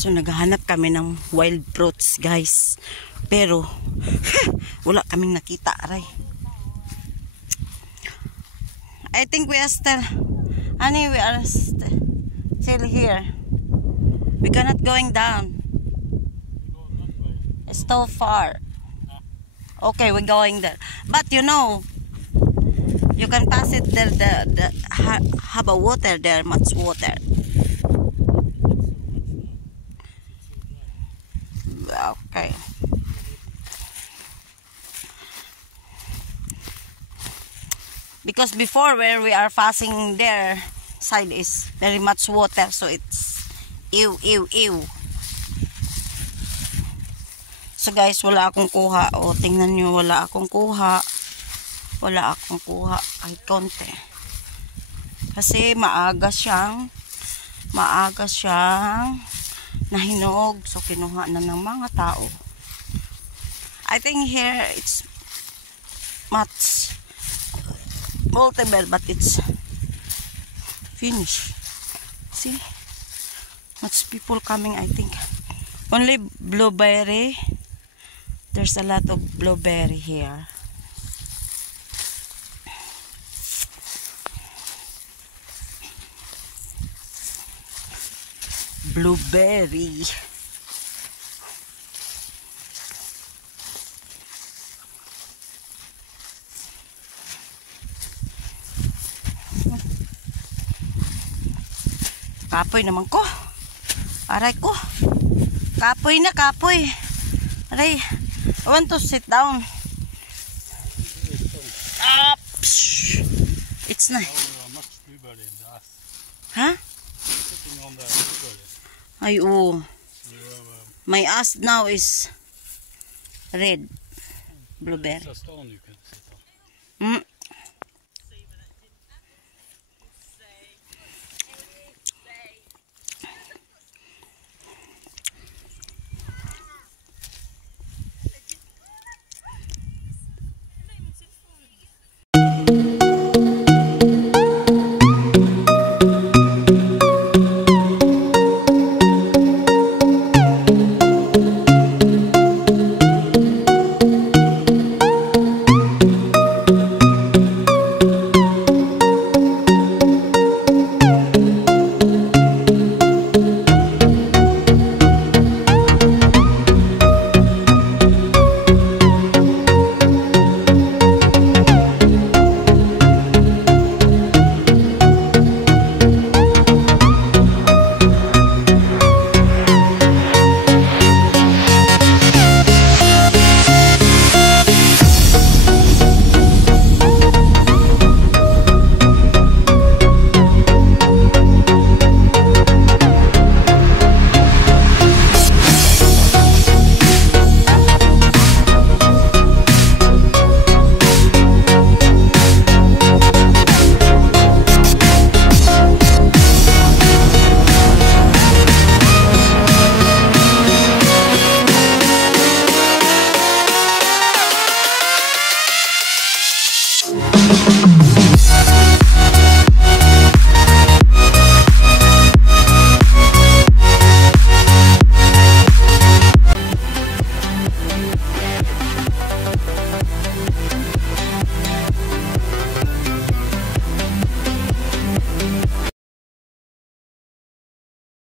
So naghahanap kami ng wild fruits, guys. Pero wala kaming nakita, aray. I think we are still still here. We cannot going down. It's too far. Okay, we're going there. But you know, you can pass it there. Have a water there, much water. Okay. Because before where we are passing there side is very much water, so it's ew. So guys, wala akong kuha. O tingnan nyo, wala akong kuha. Kahit konti. Kasi maaga siyang nahinog. So kinuha na ng mga tao. I think here it's much multiple, but it's finished. See, much people coming. I think only blueberry. There's a lot of blueberry here. Blueberry. Kapoy naman ko. Aray ko. Kapoy na, kapoy. Aray. I want to sit down. It's nice. Huh? Ay, oh. My ass now is red. Blueberry.